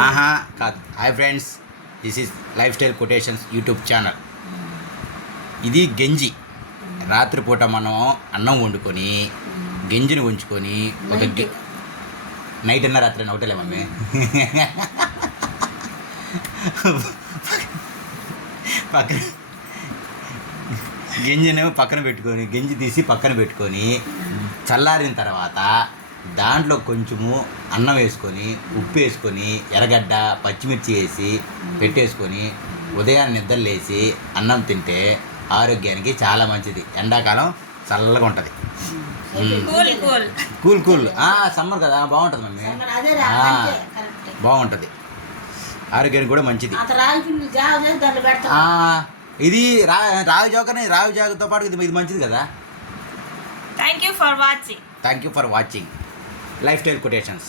ఆహా కాదు. Hi friends this is life style quotations YouTube channel ఇది గంజి. రాత్రిపూట మనం అన్నం వండుకొని గంజిని ఉంచుకొని ఒక నైట్ అన్న రాత్రి ఒకటేలే మమ్మీ. పక్కన గంజినేమో పక్కన పెట్టుకొని గంజి తీసి పక్కన పెట్టుకొని చల్లారిన తర్వాత దాంట్లో కొంచెము అన్నం వేసుకొని ఉప్పు వేసుకొని ఎర్రగడ్డ పచ్చిమిర్చి వేసి పెట్టేసుకొని ఉదయాన్నే నిద్ర లేచి అన్నం తింటే ఆరోగ్యానికి చాలా మంచిది. ఎండాకాలం చల్లగా ఉంటుంది. Cool cool cool. Cool summer కదా బాగుంటుంది మమ్మీ. బాగుంటుంది. ఆరోగ్యానికి కూడా మంచిది. ఇది రా రావి జోకని రావి జోకతో పాటు ఇది ఇది మంచిది కదా. Thank you for watching thank you for watching life style quotations